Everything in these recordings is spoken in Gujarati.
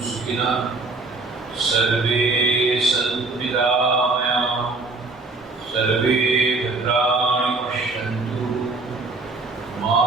सुखिनः सर्वे सन्तु निरामयाः सर्वे भद्राणि पश्यन्तु मा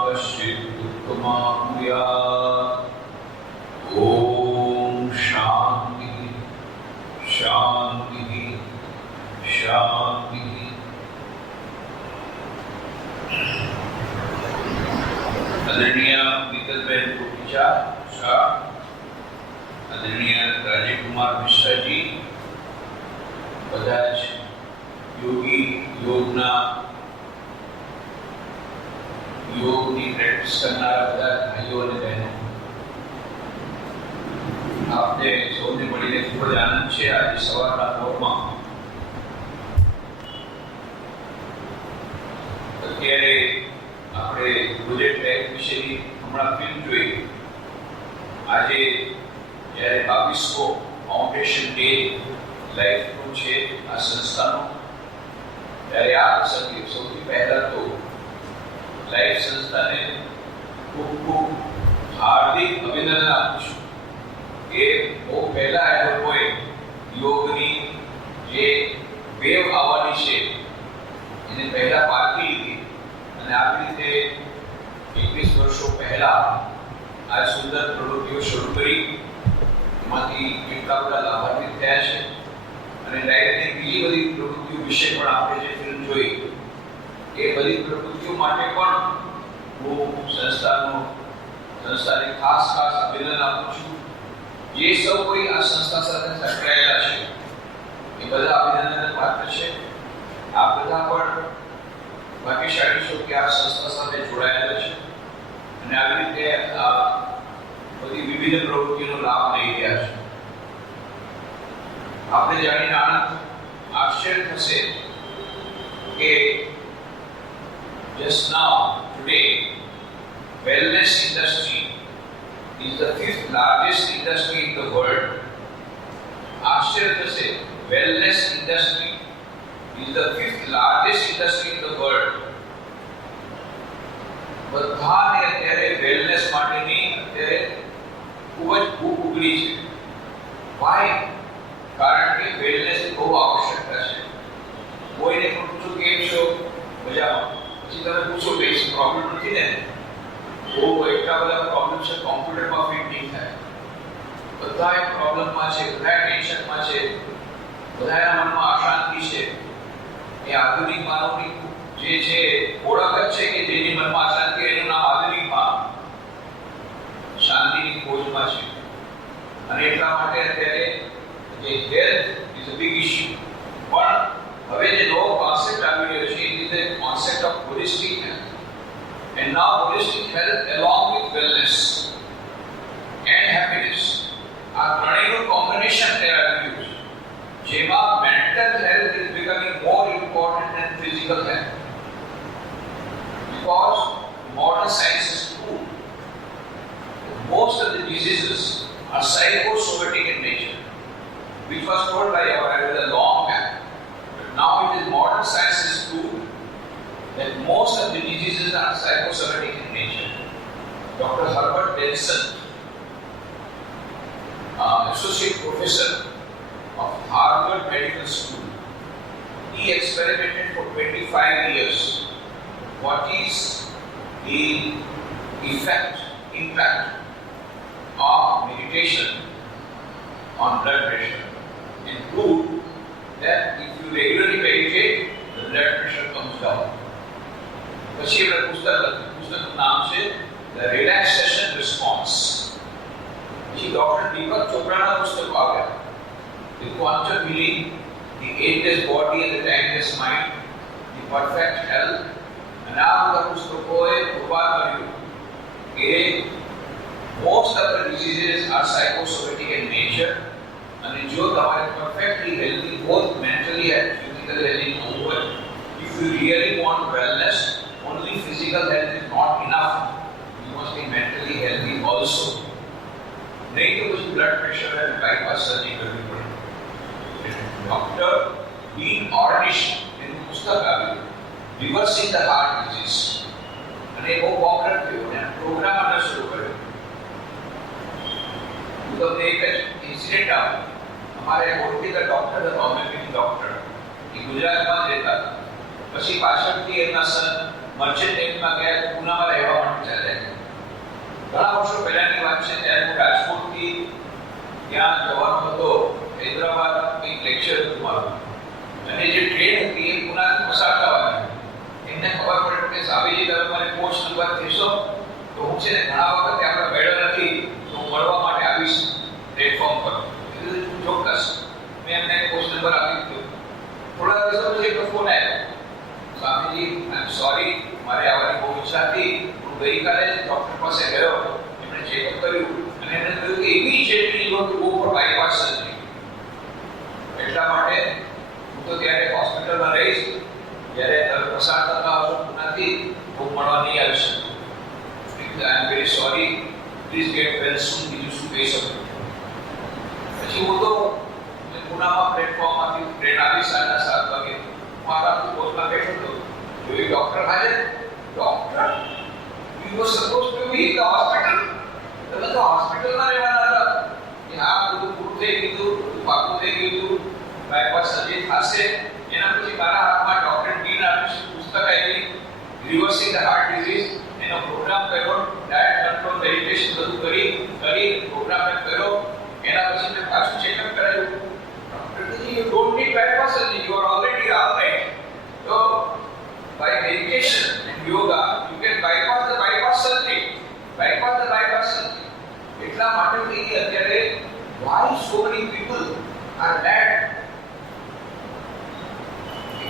कश्चित् दुःखमाप्नुयात्। ॐ शान्तिः शान्तिः शान्तिः। आदरणीय नीतलबेन कोटीचा शाह, आदरणीय राजीव कुमार मिश्रा जी, બધા જ યોગી યોગની પ્રેક્ટિસ કરનારા બધા ભાઈઓ અને બહેનો, આપને સૌને મળીને ખૂબ જ આનંદ છે। આજે સવારના પોરમાં અત્યારે આપણે પ્રોજેક્ટ લાઈફ વિશેની હમણાં ફિલ્મ જોઈ। આજે જ્યારે 22મો ફાઉન્ડેશન ડે લાઈફનો છે આ સંસ્થાનો, ત્યારે આ પ્રસંગે સૌથી પહેલા તો લાઈફ સંસ્થાને ખૂબ ખૂબ હાર્દિક અભિનંદન આપું છું કે બહુ પહેલા એ લોકોએ યોગની જે વેવ આવવાની છે એને પહેલા પારખી લીધી અને આવી રીતે 21 વર્ષો પહેલા આ સુંદર પ્રવૃત્તિઓ શરૂ કરી। એમાંથી કેટલા બધા લાભાન્વિત થયા છે અને લાઈફની બીજી બધી પ્રવૃત્તિઓ વિશે પણ આપણે જે ફિલ્મ જોઈ એ બધી પ્રવૃત્તિઓ માટે પણ હું સંસ્થાને ખાસ અભિનંદન આપું છું। જે સૌ કોઈ આ સંસ્થા સાથે સંકળાયેલા છે એ બધા અભિનંદન પાત્ર છે। આ બધા પણ ભાગ્યશાળી છો કે આ સંસ્થા સાથે જોડાયેલા છે અને આવી રીતે આ બધી વિવિધ પ્રવૃત્તિઓનો લાભ લઈ રહ્યા છે। આપણે જાણીને આશ્ચર્ય થશે કે just now today wellness industry is the 5th largest industry in the world। આશ્ચર્ય થશે, wellness industry is the 5th largest industry in the world। બધાને અત્યારે વેલનેસ માટેની અત્યારે ખૂબ જ ભૂખ ઉગડી છે। why? કારણ કે વેલનેસ બહુ આવશ્યકતા છે। કોઈને પણ પૂછો કેમ છો, મજામાં, પછી તમે પૂછો કે પ્રોબ્લેમ નથી ને, બહુ એટલા બધા પ્રોબ્લેમ છે, કોમ્પ્યુટરમાં ફિટ નહીં થાય, બધા એક પ્રોબ્લેમમાં છે, બધા ટેન્શનમાં છે, બધાના મનમાં અશાંતિ છે। એ આધુનિક માનવની જે છે ઓળખ જ છે કે જેની મનમાં અશાંતિ એનું નામ આધુનિક માનવ શાંતિની ખોજમાં છે। અને એટલા માટે અત્યારે જે health is a big issue, પણ હવે જે નવો કોન્સેપ્ટ આવી રહ્યો છે it is the concept of holistic health and now holistic health along with wellness and happiness, આ ત્રણેયનું કોમ્બિનેશન તૈયાર કર્યું છે જેમાં mental health is becoming more important than physical health because modern science has proved most of the diseases are psychosomatic in nature, which was told by our elders long back. But now it is modern science has proved that most of the diseases are psychosomatic in nature. Dr. Herbert Benson, associate professor of Harvard Medical School, he experimented for 25 years. What is the impact of meditation on blood pressure, and proved that if you regularly meditate, the blood pressure comes down. પછી આપણે પુસ્તકનું નામ છે The Relaxation Response। પછી ડોક્ટર દીપક ચોપરાના પુસ્તકો આવ્યા, The Quantum Healing, The Ageless Body and the Timeless Mind, The Perfect Health। અને આ બધા પુસ્તકોએ પુરવાર કર્યું કે most of the diseases are psychosomatic in nature, અને જો તમારે perfectly healthy both mentally and physically healthy હોવું, if you really want wellness, only physical health is not enough, you must be mentally healthy also। નહીં તો પછી blood pressure and bypass surgery કરવી પડે। ડોક્ટર બી ઓર્નિશ એનું પુસ્તક આવ્યું Reversing the Heart Disease, અને બહુ પોપ્યુલર થયું અને પ્રોગ્રામ શરૂ કર્યો। તમને એક જ ઇન્સિડન્ટ આવ્યો. અમારે ઓળખીતા ડોક્ટર હતા, હોમિયોપેથી ડોક્ટર, એ ગુજરાતમાં જ રહેતા હતા. પછી પાછળથી એમના સન મર્ચન્ટ નેવીમાં ગયા, પુનામાં રહેવા માટે ચાલ્યા. ઘણા વર્ષો પહેલાની વાત છે. ત્યારે હું રાજકોટથી ત્યાં જવાનો હતો, હૈદરાબાદ એક લેક્ચર હતું મારું, અને જે ટ્રેન હતી એ પુનાથી પસાર થવાની. એમને ખબર પડી કે સાબેજી તમે મને પોસ્ટ નંબર કહેશો તો હું છે ને ઘણા વખતે આપણે મેળવ નથી તો હું મળવા માટે આવીશ પ્લેટફોર્મ પર. ચોક્કસ મેં એમને પોસ્ટ નંબર આપી દીધો. થોડા દિવસો પછી એક ફોન આવ્યો, સ્વામીજી આઈ એમ સોરી, મારે આવવાની બહુ ઈચ્છા હતી, હું ગઈકાલે જ ડોક્ટર પાસે ગયો, એમણે ચેકઅપ કર્યું અને એમણે કહ્યું કે immediately you have to go for bypass surgery. એટલા માટે હું તો ત્યારે હોસ્પિટલમાં રહીશ, જ્યારે તમે પસાર થતા હશો પુનાથી, હું મળવા નહીં આવી શકું. I am very sorry, please get well soon, બીજું શું કહી શકું. પછી હું તો પુનામાં પ્લેટફોર્મમાંથી ટ્રેન આવી 7:30 વાગે, મારા પોસ્ટમાં બેઠો હતો. જોઈ ડોક્ટર હાજર. Doctor, you var suppose two B in the hospital. તમે તો હોસ્પિટલમાં રહેવાના હતા. કે હા, બધું પૂરું થઈ ગયું, બધું પાકું થઈ ગયું, બાયપાસ સર્જરી થશે. એના પછી મારા હાથમાં ડોક્ટર ડી નાર્ટિસ પુસ્તક આવી, રિવર્સિંગ ધ હાર્ટ ડિઝીઝ, એનો પ્રોગ્રામ કર્યો, ડાયટ કંટ્રોલ મેડિટેશન બધું કરી પ્રોગ્રામ કર્યો. એના પછી મેં પાછું ચેકઅપ કરાવ્યું. ડોક્ટર કહે, you don't need bypass surgery, you are already alright. તો by meditation and yoga you can bypass the bypass surgery. એટલા માટે થઈ અત્યારે why so many people are mad.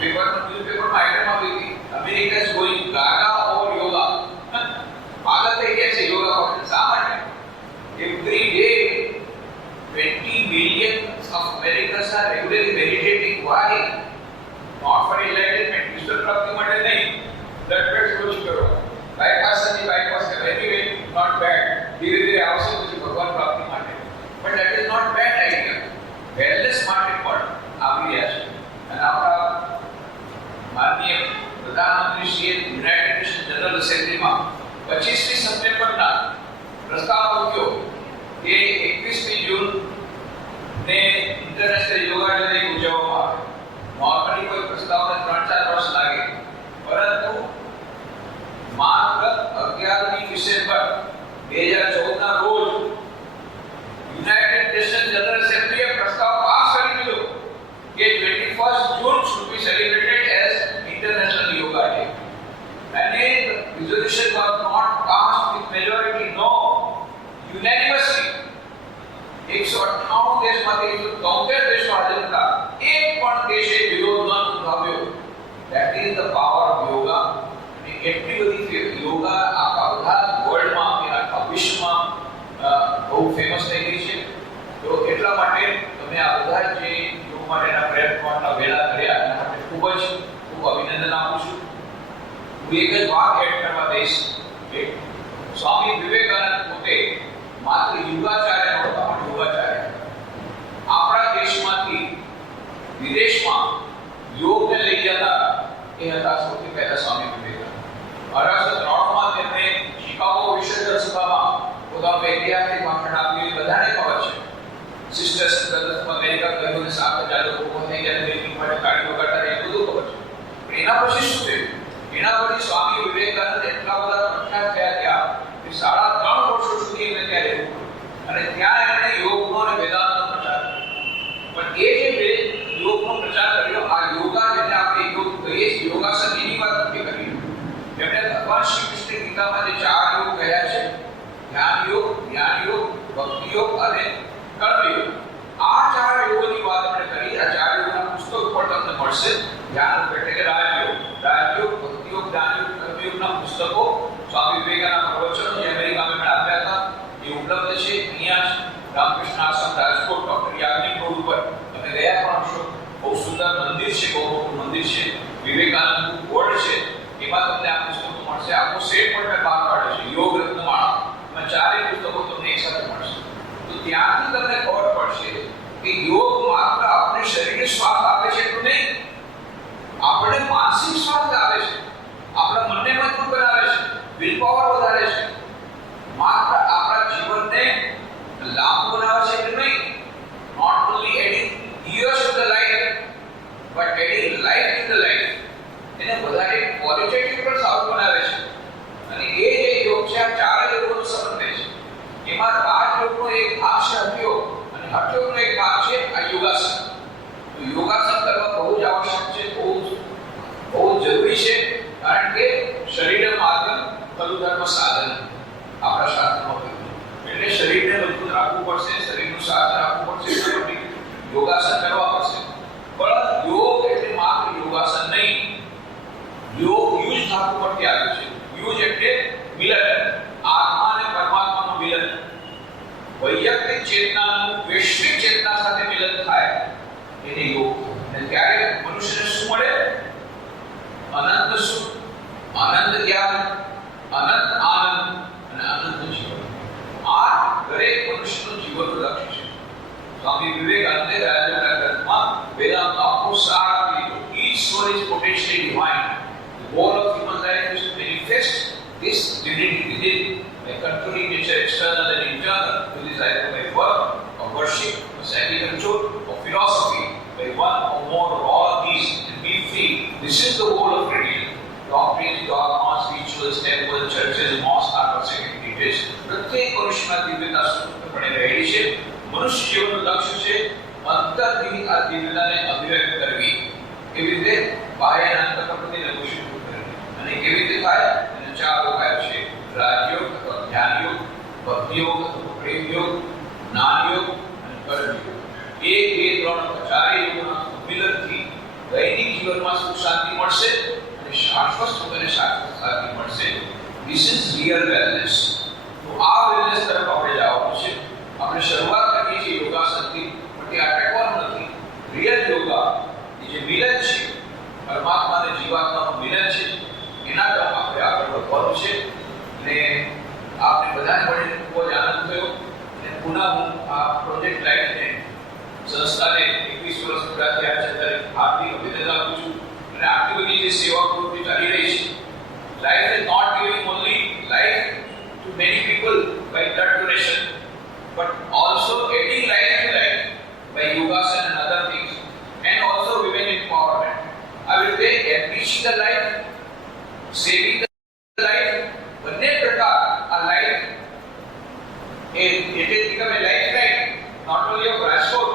પેપરમાં આઈટમ આવી હતી, America is going gaga over yoga. પાગલ થઈ ગયા છે યોગા પર. શા માટે? Every day 20 million of Americans are regularly meditating. Why? Not for enlightenment, ઈશ્વર પ્રાપ્તિ માટે નહીં. બ્લડ પ્રેશર ઓછું કરો, બાયપાસ કરો. Anyway, not bad. ધીરે ધીરે આવશે પછી ભગવાન પ્રાપ્તિ માટે. But that is not bad idea. Wellness માટે પણ આવી રહ્યા છે. અને આપણા માનનીય પ્રધાનમંત્રીશ્રીએ યુનાઇટેડ નેશન જનરલ એસેમ્બલીમાં 25મી સપ્ટેમ્બરના પ્રસ્તાવ મૂક્યો કે 21મી જૂન ને ઇન્ટરનેશનલ યોગા ડે ઉજવવામાં આવે. નોર્મલી કોઈ પ્રસ્તાવને 3-4 વર્ષ લાગે, પરંતુ માત્ર 11મી ડિસેમ્બર 2014ના રોજ યુનાઇટેડ નેશન જનરલ એસેમ્બલીએ પ્રસ્તાવ પાસ કરી દીધો કે 21st June should be celebrated as International Yoga Day. And the resolution was not passed with majority, no, unanimously. 198 દેશમાંથી 173 દેશો હાજર હતા, એક પણ દેશે વિરોધ ન નોંધાવ્યો. That is the power of yoga. એટલી બધી યોગા આખા વર્લ્ડમાં કે આખા વિશ્વમાં બહુ ફેમસ થઈ ગઈ છે. તો એટલા માટે તમે આ બધા જે યોગ માટેના પ્રયત્નોના વેલા કર્યા એના માટે ખૂબ અભિનંદન આપું છું. હું એક જ વાત એડ કરવા દઈશ કે સ્વામી વિવેકાનંદ પોતે માત્ર યોગાચાર્ય નહોતા, પણ યોગાચાર્ય. આપણા દેશમાંથી વિદેશમાં યોગને લઈ જતા એ હતા સૌથી પહેલા સ્વામી વિવેકાનંદ. 1893માં તેમણે શિકાગો વિશ્વવિદ્યાલય સભામાં પોતાનું ઐતિહાસિક ભાષણ આપ્યું. બધાને ખબર છે. સિસ્ટર્સ અમેરિકા ગયું ને 7,000 લોકો થઈ ગયા, મીટિંગ માટે ગાડી વગાડતા એ બધું ખબર છે. પણ એના પછી શું થયું? એના પછી સ્વામી વિવેકાનંદ એટલા બધા પ્રખ્યાત થયા ત્યાં કે 3.5 વર્ષો સુધી એમને ત્યાં રહેવું પડ્યું. અને ત્યાં એમણે યોગનો અને વેદાંતનો પ્રચાર કર્યો. પણ એ જે યોગનો પ્રચાર કર્યો, આ યોગા જેને આપણે યોગ કહીએ છીએ, યોગાસન, એની વાત નથી કરી. એમણે ભગવાન શ્રી કૃષ્ણ ગીતામાં જે 4 યોગ કહ્યા છે, જ્ઞાન યોગ, ભક્તિ યોગ અને કર્મયોગ, આ 4 યોગોની વાત આપણે કરી. આ 4 યોગના પુસ્તકો પણ તમને મળશે. જ્ઞાન એટલે કે રાજયોગ, ભક્તિ યોગ, જ્ઞાન યોગ, કર્મયોગના પુસ્તકો સ્વામી વિવેકાનંદના પ્રવચનો જે અમેરિકામાં એમણે આપ્યા હતા એ ઉપલબ્ધ છે. અહીંયા રામકૃષ્ણ આશ્રમ રાજકોટ ડોક્ટર યાજ્ઞિક રોડ ઉપર તમે ગયા પણ હશો. બહુ સુંદર મંદિર છે, બહુ મોટું મંદિર છે. વિવેકાનંદ બોર્ડ છે, એમાં તમને આ પુસ્તકો મળશે. આખો સેટ પણ મેં બહાર પાડ્યો છે, યોગ રત્નમાળા. એમાં 4 પુસ્તકો તમને એક સાથે મળશે. તો ત્યાંથી તમને ખબર પડશે કે યોગ માત્ર આપણે શરીરને સ્વાસ્થ્ય આપે છે એટલું નહીં, આપણે માનસિક સ્વાસ્થ્ય આપે છે, આપણા મનને મજબૂત બનાવે છે, વિલ પાવર વધારે છે, માત્ર આપણા જીવનને લાંબુ બનાવે એમાં રાજયોગનો એક ભાગ છે હઠયોગ, અને હઠયોગનો એક ભાગ છે આ યોગાસન. તો યોગાસન કરવા બહુ જ આવશ્યક છે, બહુ જરૂરી છે, કારણ કે શરીર માર્ગમ ખલુ ધર્મ સાધન આપણા શાસ્ત્રમાં કહ્યું. એટલે શરીરને મજબૂત રાખવું પડશે, શરીરનું સાથ રાખવું પડશે, એટલે યોગાસન કરવા પડશે. પણ યોગ એટલે માત્ર યોગાસન નહીં. યોગ યુજ ધાતુ પરથી આવ્યું છે. યુજ એટલે મિલન, આત્મા અને પરમાત્માનું મિલન. વૈયક્તિક ચેતનાનું વૈશ્વિક ચેતના સાથે મિલન થાય એને યોગ. અને ત્યારે મનુષ્યને શું મળે? અનંત સુખ, અનંત જ્ઞાન, અનંત આનંદ અને અનંત જીવન. આ દરેક મનુષ્યનું જીવનનું લક્ષ્ય છે. સ્વામી વિવેકાનંદે રાજ્યના ગ્રંથમાં વેદાંતનો આખો સાર આપેલો. Each soul is potentially divine. The goal of human life is to manifest this divinity within by controlling nature external and internal to this either by work or worship or psychic control or philosophy. By one or more of all these and be free. This is the goal of religion. Doctrines, dogmas, rituals, temples, churches, mosques are for secondary details. પ્રત્યેક મનુષ્યમાં દિવ્યતા સ્વતંત્રપણે રહેલી છે. મનુષ્ય જીવનનું લક્ષ્ય છે અંતરથી આ દિવ્યતાને અભિવ્યક્ત કરવી. કેવી રીતે? બાહ્ય અને અંતઃકરણથી નમૂષિત કરવી. અને કેવી રીતે થાય? એને ચાર ઉપાયો છે: રાજયોગ અથવા ધ્યાન યોગ, ભક્તિ યોગ અથવા પ્રેમ યોગ, જ્ઞાન યોગ અને કર્મ યોગ. એક, બે, ત્રણ અથવા ચાર યોગોના સંમિલનથી દૈનિક જીવનમાં સુખ શાંતિ મળશે અને શાશ્વત સુખ અને શાશ્વત શાંતિ મળશે. This is real wellness. તો આ વેલનેસ તરફ આપણે જવાનું છે. આપણે શરૂઆત કરીએ છીએ યોગાસનથી, પણ તે અટકવાનું નથી. રિયલ યોગા જે મિલન છે, પરમાત્મા અને જીવાત્માનું મિલન છે, એના તરફ આપણે આગળ વધવાનું છે. અને આપણે બધાને મળીને ખૂબ જ આનંદ થયો. અને પુનઃ હું આ પ્રોજેક્ટ લાઈફને સંસ્થાને 21 વર્ષ પૂરા થયા છે ત્યારે હાર્દિક અભિનંદન આપું છું. અને આટલી બધી જે સેવા પ્રવૃત્તિ ચાલી રહી છે, life is not giving only life to many people by blood donation, but also adding life to life by yogasana and other things, and also women empowerment. I will say enriching the life, saving the life, બંને પ્રકાર આ life it has become a lifeline not only of Rajkot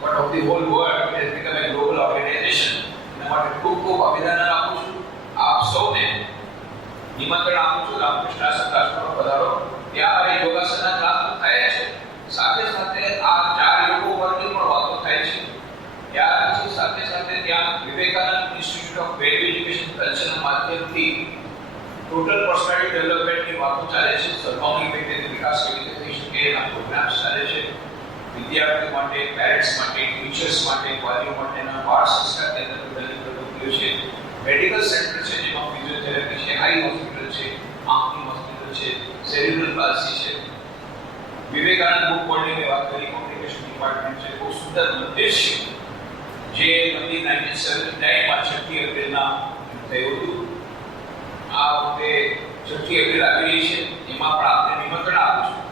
but of the whole world. It has become a global organization. એના માટે ખૂબ ખૂબ અભિનંદન આપું છું. આપ સૌને નિમંત્રણ આપું છું રામકૃષ્ણ આશ્રમ રાજકોટ પધારો. ત્યાં યોગાસનના ક્લાસ થાય છે, સાથે સાથે આ ચાર યોગો પરની પણ વાતો થાય છે. ત્યાર પછી સાથે સાથે ત્યાં Vivekananda institute of value education કલ્ચરના માધ્યમથી ટોટલ પર્સનાલિટી ડેવલપમેન્ટની વાતો ચાલે છે. સર્વાંગી વ્યક્તિત્વ વિકાસ કેવી રીતે થઈ શકે એના પ્રોગ્રામ્સ ચાલે છે. વિદ્યાર્થીઓ માટે, પેરેન્ટ્સ માટે, ટીચર્સ માટે, વાલીઓ માટેના બાળ સંસ્કાર કેન્દ્ર બધાની પ્રવૃત્તિઓ છે. મેડિકલ સેન્ટર છે જેમાં ફિઝિયોથેરાપી છે, આઈ હોસ્પિટલ છે, આંખની હોસ્પિટલ છે, સેરિબ્રલ પાલ્સી છે. વિવેકાનંદ બુક વર્લ્ડની વાત કરી, કોમ્યુનિકેશન ડિપાર્ટમેન્ટ છે. બહુ સુંદર મંદિર છે જે મંદિર 1979માં 6 એપ્રિલના થયું હતું. આ વખતે 6 એપ્રિલ આવી રહી છે, એમાં પણ આપણે નિમંત્રણ આપું છું.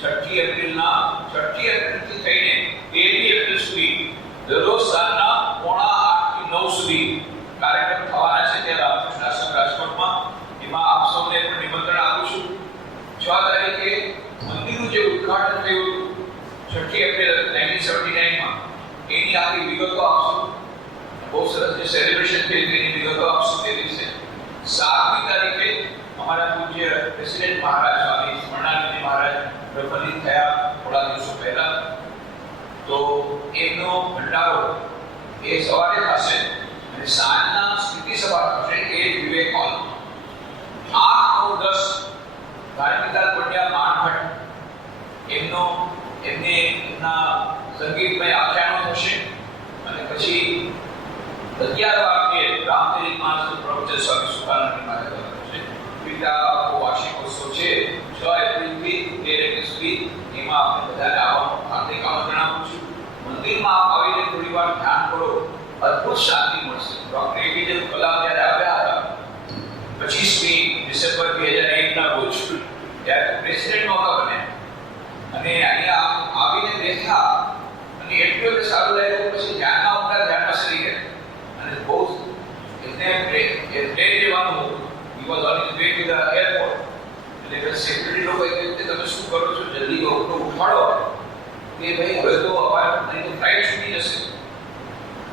6 એપ્રિલથી થઈને 13 એપ્રિલ સુધી દરરોજ સાંજના 7:30 થી 9 સુધી કાર્યક્રમ થવાના છે ત્યાં રામકૃષ્ણ આશ્રમ રાજકોટમાં. એમાં આપ સૌને પણ નિમંત્રણ આપું છું. 6 તારીખે મંદિરનું જે ઉદ્ઘાટન થયું 6 એપ્રિલ 1979માં એની આખી વિગતો આપશું. બહુ સરસ જે સેલિબ્રેશન થયું એની વિગતો આપશું તે દિવસે. 7મી તારીખે અમારા પૂજ્ય પ્રેસિડેન્ટ મહારાજ સ્વામી સ્મરણાનંદ મહારાજ પ્રબંધિત થયા થોડા દિવસો પહેલા. તો એમનો ભંડારો એ સવારે થશે અને સાંજના સ્મૃતિ સભા થશે એ વિવેક હોલ. 8, 9, 10 ધાર્મિકાલ પંડ્યા માનભટ્ટ એમના સંગીતમય આખ્યાનો થશે. અને પછી 11 વાગ્યે રામચરિત માનસ પ્રવચન સ્વામી સુખાનંદ મહારાજ થશે. પિતા વાર્ષિકોત્સવ છે 6 એપ્રિલથી 13 એપ્રિલ સુધી. એમાં આપણે બધાને આવવાનું હાર્દિક આમંત્રણ આપું છું. મંદિરમાં આપ આવીને થોડી વાર ધ્યાન કરો, અદ્ભુત શાંતિ મળશે. ડોક્ટર એપીજે કલામ જ્યારે આવ્યા હતા 25મી ડિસેમ્બર 2001ના રોજ, ત્યારે પ્રેસિડેન્ટ નહોતા બન્યા અને અહીંયા આવીને બેઠા અને એટલું સારું લાગ્યું. પછી ધ્યાનના ઊંડા ધ્યાનમાં સરી ગયા અને બહુ એમને પ્લેન જવાનું હતું. He was on his way to the airport. એટલે સેક્રેટરી લોકો કહ્યું કે તમે શું કરો છો, જલ્દી ઉઠાડો કે ભાઈ હવે તો અમારી તો ફ્લાઇટ છૂટી જશે.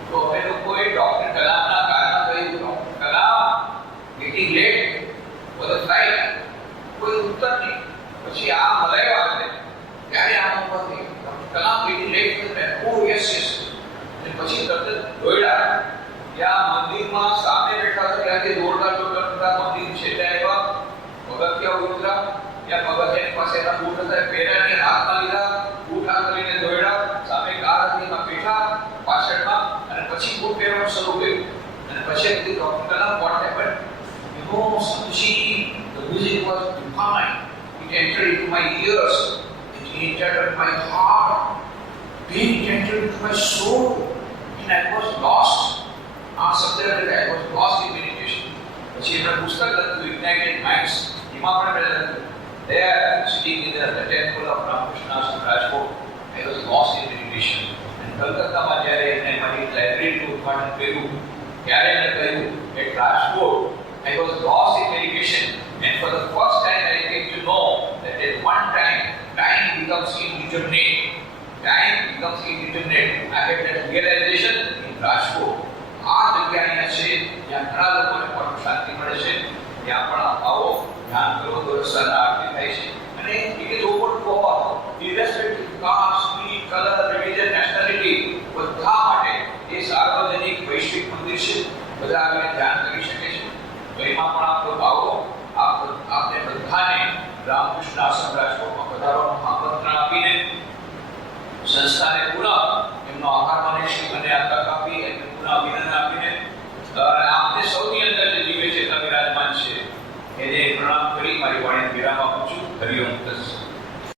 તો અમે લોકોએ ડોક્ટર કલામના કારણે કહ્યું, doctor Kalam getting late for the flight. કોઈ ઉત્તર નહીં. પછી આ મલાયો આવે ત્યારે આમ ઉભા થઈ, doctor Kalam getting late for the flight. Oh yes yes. અને પછી તરત દોડ્યા ત્યાં મંદિરમાં સામે બેઠા હતા ત્યાંથી દોડતા મંદિર છેલ્લે આવ્યા, પગથિયા ઉતર્યા, ત્યાં પગથિયાની પાસે એના બૂટ હતા પહેર્યા, હાથમાં લીધા, બૂટ હાથ કરીને દોડ્યા, સામે કાર હતી એમાં બેઠા પાછળમાં, અને પછી બૂટ પહેરવાનું શરૂ કર્યું. અને પછી doctor Kalam what happened? You know, Sanji, the music was divine. It entered into my ears, it entered my heart, then it entered into my soul, and I was lost. આ શબ્દ એટલે I was lost in meditation. પછી એમણે પુસ્તક લખ્યું Ignited Minds. એમાં પણ મેં લખ્યું there sitting in the temple of Ramakrishna Rajkot, I was lost in meditation. અને કલકત્તામાં જ્યારે એમણે મારી લાઇબ્રેરીનું ઉદ્ઘાટન કર્યું ત્યારે એમણે કહ્યું at Rajkot I was lost in meditation, and for the first time I came to know that at one time time becomes indeterminate. Time becomes indeterminate. I had that realization in Rajkot. આ જગ્યાની છે જ્યાં ઘણા લોકોને પણ શાંતિ મળે છે. ત્યાં પણ આવો ધ્યાન કરો તો રસ્તાના આરતી થાય છે. અને it is open to all, irrespective of caste, creed, color, religion, nationality, બધા માટે એ સાર્વજનિક વૈશ્વિક મંદિર છે. બધા આવીને ધ્યાન કરી શકે છે. તો એમાં પણ આપ લોકો આવો. આપને બધાને રામકૃષ્ણ આશ્રમ રાજકોટમાં પધારવાનું આમંત્રણ આપીને સંસ્થાને પુનઃ એમનો આભાર માને છે અને આ તક આપી એમને પુનઃ અભિનંદન આપીને આપને સૌની અંદર જે દિવ્ય ચેતના વિરાજમાન છે એને પ્રણામ કરી મારી વાણીને વિરામ આપું છું. હરિઓમ તત્સત.